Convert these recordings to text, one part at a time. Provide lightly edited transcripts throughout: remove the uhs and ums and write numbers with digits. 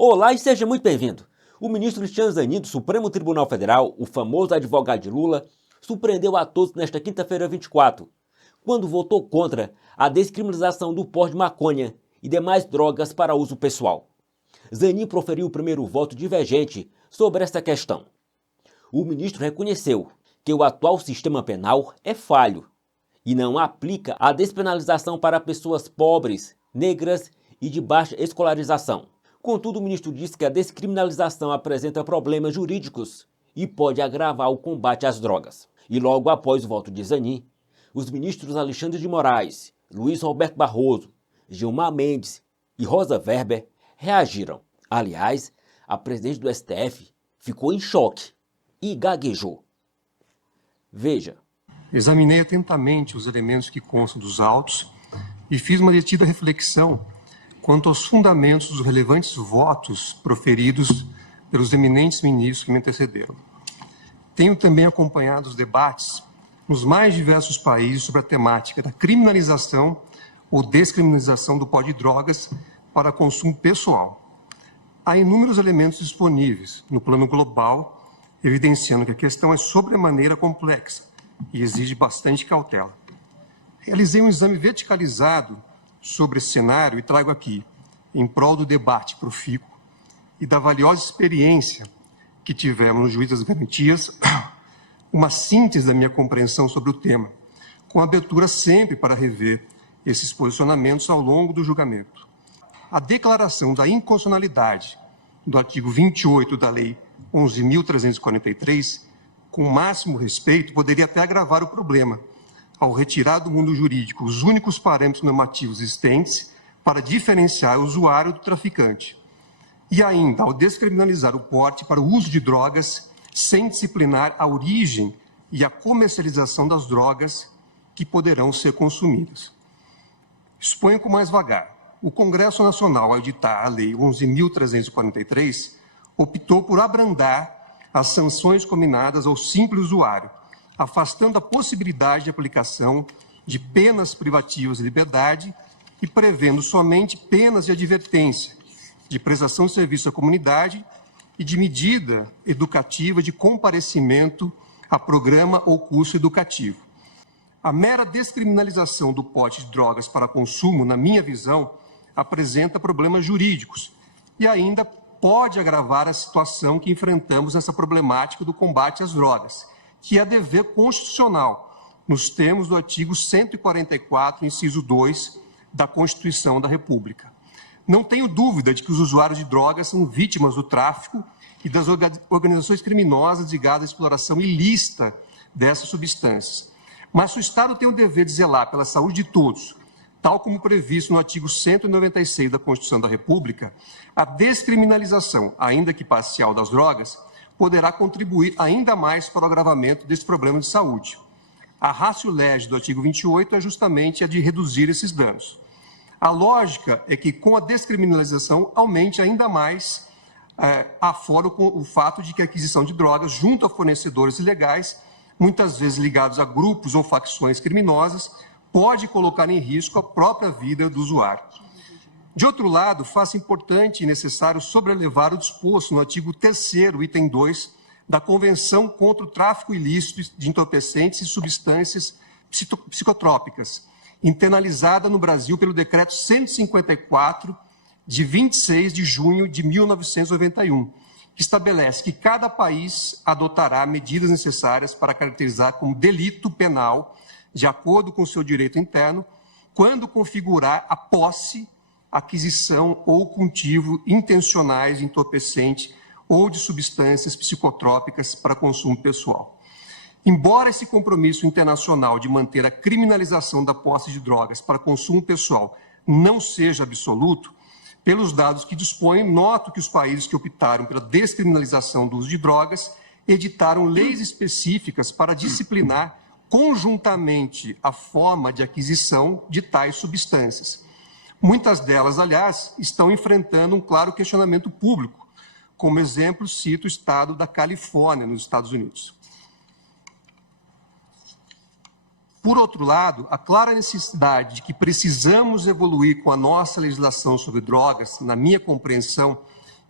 Olá e seja muito bem-vindo. O ministro Cristiano Zanin, do Supremo Tribunal Federal, o famoso advogado de Lula, surpreendeu a todos nesta quinta-feira 24, quando votou contra a descriminalização do porte de maconha e demais drogas para uso pessoal. Zanin proferiu o primeiro voto divergente sobre esta questão. O ministro reconheceu que o atual sistema penal é falho e não aplica a despenalização para pessoas pobres, negras e de baixa escolarização. Contudo, o ministro disse que a descriminalização apresenta problemas jurídicos e pode agravar o combate às drogas. E logo após o voto de Zanin, os ministros Alexandre de Moraes, Luiz Roberto Barroso, Gilmar Mendes e Rosa Weber reagiram. Aliás, a presidente do STF ficou em choque e gaguejou. Veja. Examinei atentamente os elementos que constam dos autos e fiz uma detida reflexão quanto aos fundamentos dos relevantes votos proferidos pelos eminentes ministros que me antecederam. Tenho também acompanhado os debates nos mais diversos países sobre a temática da criminalização ou descriminalização do porte de drogas para consumo pessoal. Há inúmeros elementos disponíveis no plano global, evidenciando que a questão é sobremaneira complexa e exige bastante cautela. Realizei um exame verticalizado sobre esse cenário e trago aqui, em prol do debate profícuo e da valiosa experiência que tivemos no Juiz das Garantias, uma síntese da minha compreensão sobre o tema, com abertura sempre para rever esses posicionamentos ao longo do julgamento. A declaração da inconstitucionalidade do artigo 28 da Lei 11.343, com o máximo respeito, poderia até agravar o problema, ao retirar do mundo jurídico os únicos parâmetros normativos existentes para diferenciar o usuário do traficante. E ainda, ao descriminalizar o porte para o uso de drogas, sem disciplinar a origem e a comercialização das drogas que poderão ser consumidas. Exponho com mais vagar. O Congresso Nacional, ao editar a Lei 11.343, optou por abrandar as sanções combinadas ao simples usuário, afastando a possibilidade de aplicação de penas privativas de liberdade e prevendo somente penas de advertência, de prestação de serviço à comunidade e de medida educativa de comparecimento a programa ou curso educativo. A mera descriminalização do porte de drogas para consumo, na minha visão, apresenta problemas jurídicos e ainda pode agravar a situação que enfrentamos nessa problemática do combate às drogas, que é dever constitucional, nos termos do artigo 144, inciso 2, da Constituição da República. Não tenho dúvida de que os usuários de drogas são vítimas do tráfico e das organizações criminosas ligadas à exploração ilícita dessas substâncias. Mas se o Estado tem o dever de zelar pela saúde de todos, tal como previsto no artigo 196 da Constituição da República, a descriminalização, ainda que parcial, das drogas poderá contribuir ainda mais para o agravamento desse problema de saúde. A ratio legis do artigo 28 é justamente a de reduzir esses danos. A lógica é que, com a descriminalização, aumente ainda mais afora o fato de que a aquisição de drogas junto a fornecedores ilegais, muitas vezes ligados a grupos ou facções criminosas, pode colocar em risco a própria vida do usuário. De outro lado, faço importante e necessário sobrelevar o disposto no artigo 3º, item 2, da Convenção contra o Tráfico Ilícito de Entorpecentes e Substâncias Psicotrópicas, internalizada no Brasil pelo Decreto 154, de 26 de junho de 1991, que estabelece que cada país adotará medidas necessárias para caracterizar como delito penal, de acordo com o seu direito interno, quando configurar a posse, aquisição ou cultivo intencionais de entorpecente ou de substâncias psicotrópicas para consumo pessoal. Embora esse compromisso internacional de manter a criminalização da posse de drogas para consumo pessoal não seja absoluto, pelos dados que disponho, noto que os países que optaram pela descriminalização do uso de drogas editaram leis específicas para disciplinar conjuntamente a forma de aquisição de tais substâncias. Muitas delas, aliás, estão enfrentando um claro questionamento público. Como exemplo, cito o estado da Califórnia, nos Estados Unidos. Por outro lado, a clara necessidade de que precisamos evoluir com a nossa legislação sobre drogas, na minha compreensão,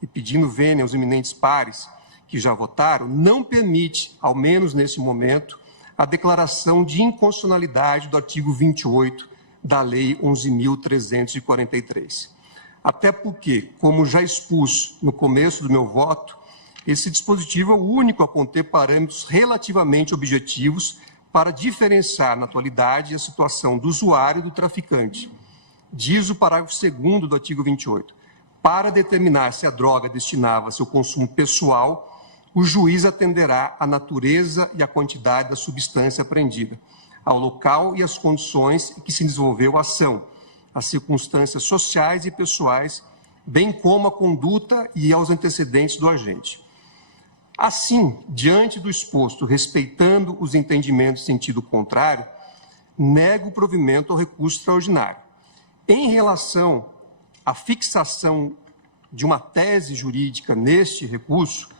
e pedindo vênia aos eminentes pares que já votaram, não permite, ao menos nesse momento, a declaração de inconstitucionalidade do artigo 28 da Lei 11.343. Até porque, como já expus no começo do meu voto, esse dispositivo é o único a conter parâmetros relativamente objetivos para diferenciar, na atualidade, a situação do usuário e do traficante. Diz o parágrafo 2º do artigo 28. Para determinar se a droga destinava a seu consumo pessoal, o juiz atenderá à natureza e à quantidade da substância apreendida, ao local e às condições em que se desenvolveu a ação, às circunstâncias sociais e pessoais, bem como à conduta e aos antecedentes do agente. Assim, diante do exposto, respeitando os entendimentos em sentido contrário, nego o provimento ao recurso extraordinário. Em relação à fixação de uma tese jurídica neste recurso,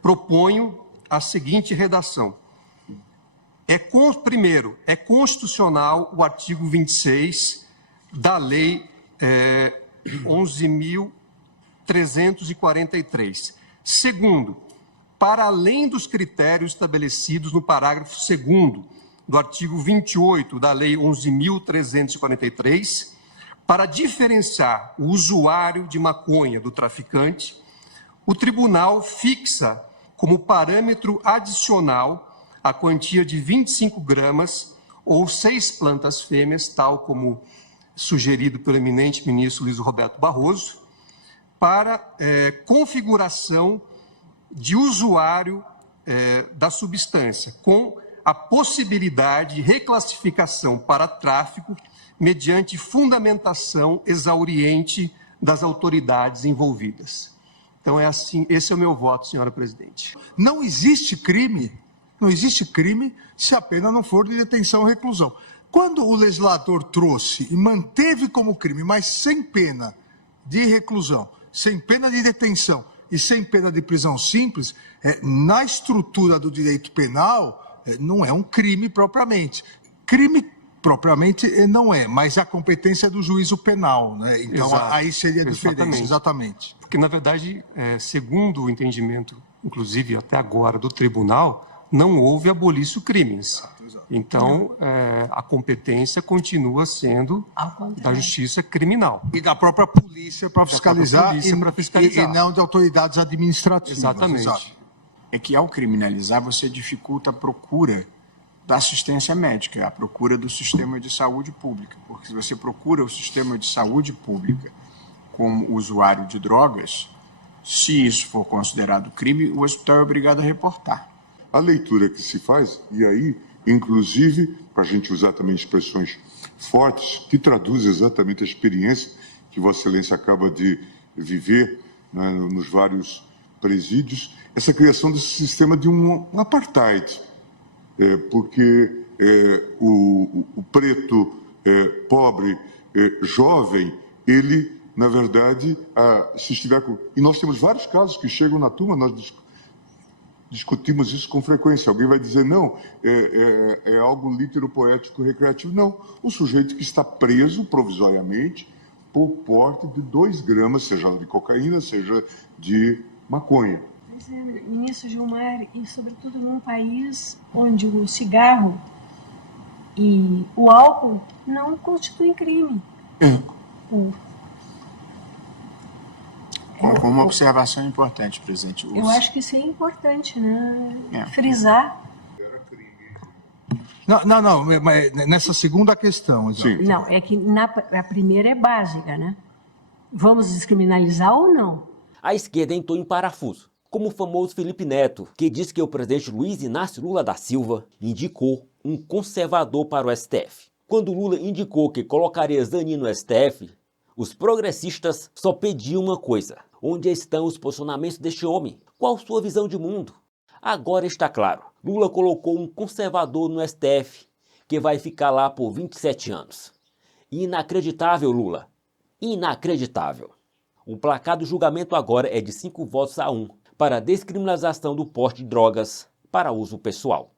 proponho a seguinte redação. Primeiro, é constitucional o artigo 26 da Lei 11.343. Segundo, para além dos critérios estabelecidos no parágrafo 2º do artigo 28 da Lei 11.343, para diferenciar o usuário de maconha do traficante, o tribunal fixa como parâmetro adicional a quantia de 25 gramas ou 6 plantas fêmeas, tal como sugerido pelo eminente ministro Luiz Roberto Barroso, para configuração de usuário da substância, com a possibilidade de reclassificação para tráfico mediante fundamentação exauriente das autoridades envolvidas. Então, é assim, esse é o meu voto, senhora presidente. Não existe crime se a pena não for de detenção ou reclusão. Quando o legislador trouxe e manteve como crime, mas sem pena de reclusão, sem pena de detenção e sem pena de prisão simples, na estrutura do direito penal, não é um crime propriamente. Crime propriamente não é, mas a competência é do juízo penal, né? Então, exato, aí seria a diferença, exatamente. Porque, na verdade, segundo o entendimento, inclusive até agora, do tribunal, não houve abolício crimes. Exato. Então, a competência continua sendo da justiça criminal. E da própria polícia para fiscalizar, e não de autoridades administrativas. Exatamente. Exato. É que, ao criminalizar, você dificulta a procura da assistência médica, a procura do sistema de saúde pública. Porque se você procura o sistema de saúde pública como usuário de drogas, se isso for considerado crime, o hospital é obrigado a reportar. A leitura que se faz, e aí, inclusive, para a gente usar também expressões fortes, que traduzem exatamente a experiência que Vossa Excelência acaba de viver, né, nos vários presídios, essa criação desse sistema de um apartheid, porque o preto pobre, jovem, ele, na verdade, se estiver com... E nós temos vários casos que chegam na turma, nós discutimos isso com frequência. Alguém vai dizer, não, é algo litero-poético recreativo. Não, o sujeito que está preso provisoriamente por porte de 2 gramas, seja de cocaína, seja de maconha. Mas, ministro Gilmar, e sobretudo num país onde o cigarro e o álcool não constituem crime. Com uma observação importante, presidente. Eu acho que isso é importante, né? Frisar. Não, mas nessa segunda questão. Sim. Não, é que a primeira é básica, né? Vamos descriminalizar ou não? A esquerda entrou em parafuso, como o famoso Felipe Neto, que disse que o presidente Luiz Inácio Lula da Silva indicou um conservador para o STF. Quando Lula indicou que colocaria Zanin no STF, os progressistas só pediam uma coisa: onde estão os posicionamentos deste homem? Qual sua visão de mundo? Agora está claro, Lula colocou um conservador no STF, que vai ficar lá por 27 anos. Inacreditável, Lula. Inacreditável. O placar do julgamento agora é de 5 votos a 1 para a descriminalização do porte de drogas para uso pessoal.